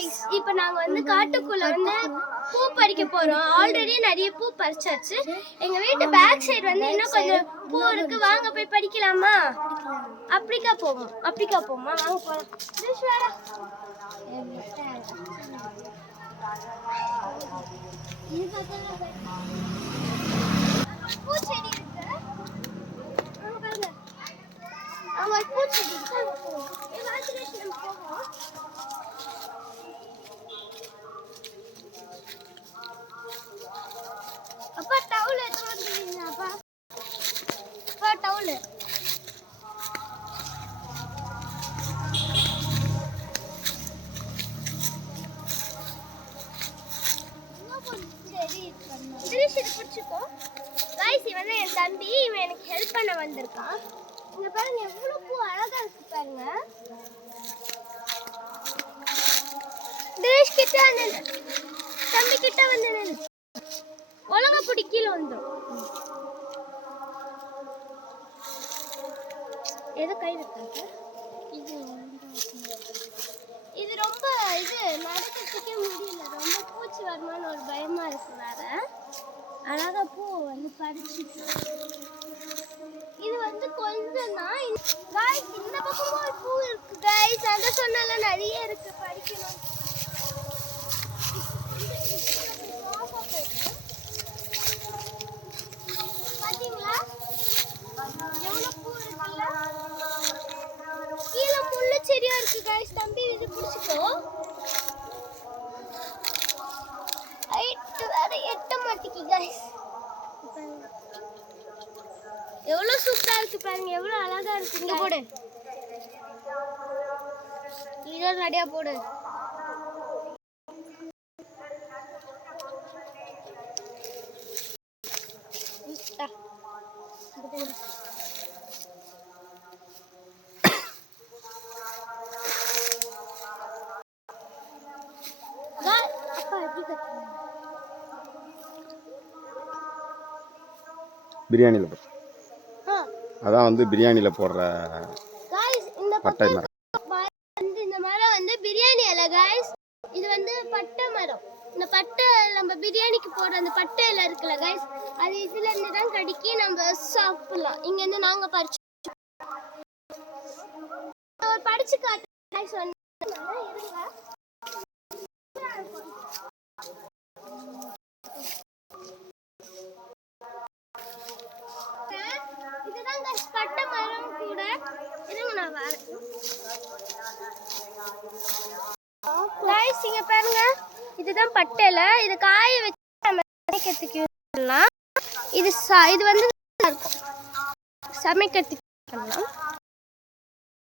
Guys இப்போ நாங்க வந்து காட்டுக்குள்ள வந்து பூ பறிக்க போறோம். ஆல்ரெடி நிறைய பூ பறிச்சாச்சு. எங்க வீட்டு பேக் சைடு வந்து இன்னும் கொஞ்சம் பூ இருக்கு. வாங்க போய் பறிக்கலாமா? அப்படிக்கா போமா வாங்க போலாம். தினேஷ் வாடா. இது பார்த்தா பூச்செடி இருக்கு. அங்க பாருங்க. அங்க பூச்செடி இருக்கு. ஏ வாத்தினேஷ் நம்ம போவோம். அப்பா டவுல் எடுத்து வந்துருங்க அப்பா டவுல் பிடிச்சிக்கோ. गाइस இவன் வந்து என் தம்பி. இவன் எனக்கு ஹெல்ப் பண்ண வந்திருக்கான். இங்க பாருங்க எவ்வளவு பூ அழகா இருக்கு பாருங்க. தினேஷ் கிட்ட வந்து தம்பி கிட்ட வந்து ஒழுங்கா பிடி கீழே வந்துடும். எதை கை வைக்க இது ரொம்ப இது நடக்கிறதுக்கே முடியல. ரொம்ப பூச்சி வருமானு ஒரு பயமா இருக்குனால அழகா பூ வந்து பறிச்சுட்டு இது வந்து கொஞ்சம் தான். गाइस இந்த பக்கமும் ஒரு பூ இருக்கு गाइस. அத சொன்னால நிறைய இருக்கு பறிக்கணும். பாத்தீங்களா எவ்வளவு பூ இருக்குல்ல. கீழே முள்ளு செடியா இருக்கு गाइस. தம்பி இது பிடிச்சுக்கோ. எட்ட மாட்டிக்கி गाइस. எவ்வளவு சூப்பரா இருக்கு பாருங்க. எவ்வளவு அழகா இருக்கு. இங்க போடு. இதோ நடியா போடு. பிரியாணில அதான் வந்து பிரியாணில போடுற பட்டை மரம். இந்த மரம் வந்து பிரியாணி இலை गाइस. இது வந்து பட்டை மரம். இந்த பட்டை நம்ம பிரியாணிக்கு போடுற அந்த பட்டை இலை இருக்குல்ல गाइस. அது இதுல இருந்து தான் கடிக்கி நம்ம சாப்பிடலாம். இங்க இருந்து நாங்க பறிச்சு படிச்சு காட்டு गाइस. இருங்க இதுதான் गाइस பட்டை மரம் கூட. இருங்க நான் வரேன் गाइस. இங்க பாருங்க இதுதான் பட்டை இலை. இது காய வச்சு நம்ம சமைக்கிறதுக்கு யூஸ் பண்ணலாம். இது வந்து இருக்கும் சமைக்கிறதுக்கு பண்ணலாம்.